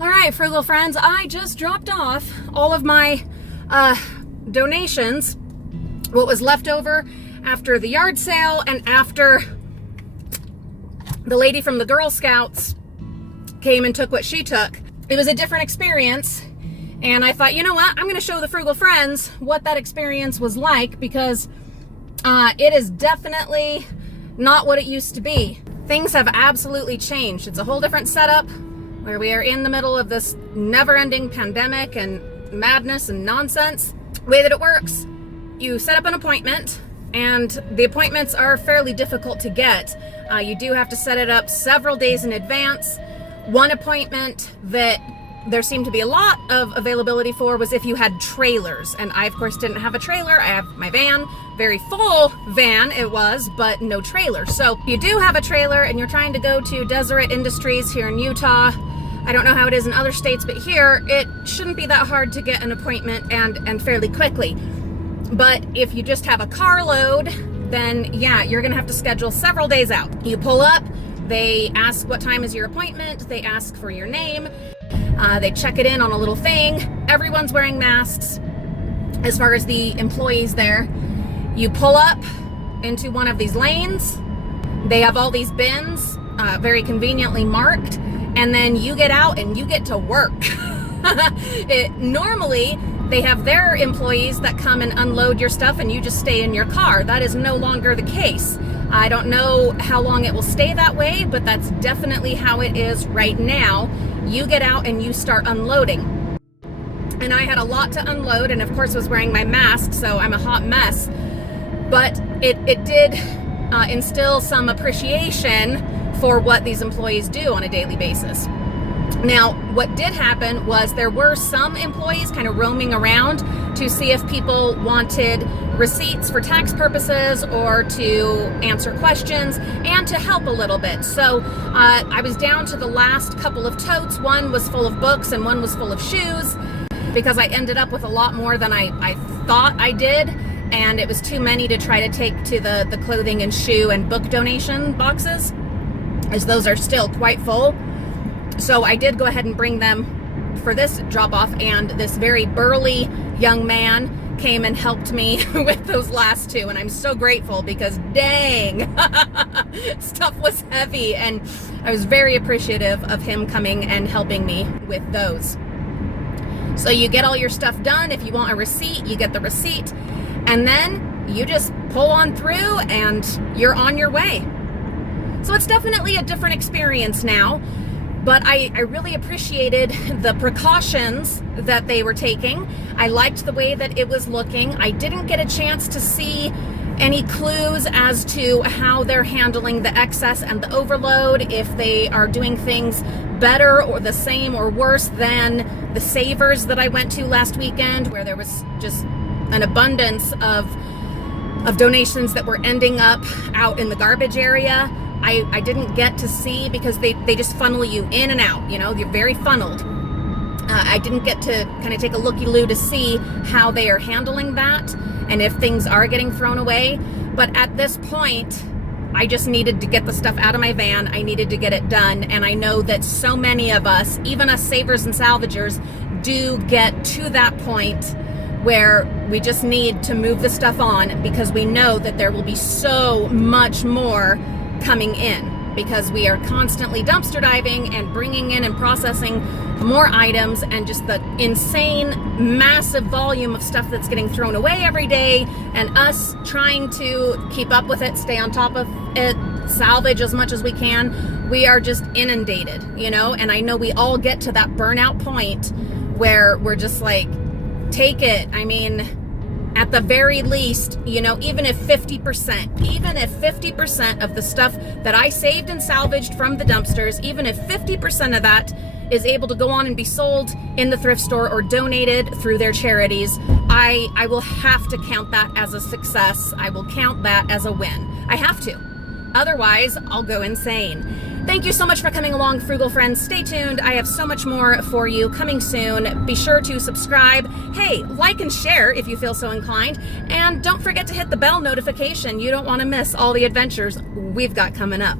All right, Frugal friends, I just dropped off all of my donations, what was left over after the yard sale and after the lady from the Girl Scouts came and took what she took. It was a different experience, and I thought, you know what, I'm going to show the Frugal friends what that experience was like, because it is definitely not what it used to be. Things have absolutely changed. It's a whole different setup, where we are in the middle of this never-ending pandemic and madness and nonsense. The way that it works, you set up an appointment, and the appointments are fairly difficult to get. You do have to set it up several days in advance. One appointment that there seemed to be a lot of availability for was if you had trailers, and I of course didn't have a trailer. I have my van, very full van it was, but no trailer. So if you do have a trailer and you're trying to go to Deseret Industries here in Utah, I don't know how it is in other states, but here it shouldn't be that hard to get an appointment and fairly quickly. But if you just have a carload, then yeah, you're gonna have to schedule several days out. You pull up, they ask what time is your appointment, they ask for your name, they check it in on a little thing. Everyone's wearing masks as far as the employees there. You pull up into one of these lanes, they have all these bins very conveniently marked, and then you get out and you get to work. Normally, they have their employees that come and unload your stuff and you just stay in your car. That is no longer the case. I don't know how long it will stay that way, but that's definitely how it is right now. You get out and you start unloading. And I had a lot to unload, and of course was wearing my mask, so I'm a hot mess. But it did instill some appreciation for what these employees do on a daily basis. Now, what did happen was there were some employees kind of roaming around to see if people wanted receipts for tax purposes or to answer questions and to help a little bit. So I was down to the last couple of totes. One was full of books and one was full of shoes, because I ended up with a lot more than I thought I did, and it was too many to try to take to the clothing and shoe and book donation boxes, as those are still quite full. So I did go ahead and bring them for this drop off, and this very burly young man came and helped me with those last two, and I'm so grateful, because dang, stuff was heavy, and I was very appreciative of him coming and helping me with those. So you get all your stuff done. If you want a receipt, you get the receipt, and then you just pull on through and you're on your way. So it's definitely a different experience now, but I really appreciated the precautions that they were taking. I liked the way that it was looking. I didn't get a chance to see any clues as to how they're handling the excess and the overload, if they are doing things better or the same or worse than the Savers that I went to last weekend, where there was just an abundance of donations that were ending up out in the garbage area. I didn't get to see, because they just funnel you in and out, you know, you're very funneled. I didn't get to kind of take a looky-loo to see how they are handling that and if things are getting thrown away. But at this point, I just needed to get the stuff out of my van. I needed to get it done. And I know that so many of us, even us savers and salvagers, do get to that point where we just need to move the stuff on, because we know that there will be so much more coming in, because we are constantly dumpster diving and bringing in and processing more items, and just the insane massive volume of stuff that's getting thrown away every day, and us trying to keep up with it, stay on top of it, salvage as much as we can. We are just inundated, you know, and I know we all get to that burnout point where we're just like, take it. I mean, at the very least, you know, even if 50% of the stuff that I saved and salvaged from the dumpsters, even if 50% of that is able to go on and be sold in the thrift store or donated through their charities, I will have to count that as a success. I will count that as a win. I have to. Otherwise, I'll go insane. Thank you so much for coming along, Frugal friends. Stay tuned. I have so much more for you coming soon. Be sure to subscribe. Hey, like and share if you feel so inclined. And don't forget to hit the bell notification. You don't want to miss all the adventures we've got coming up.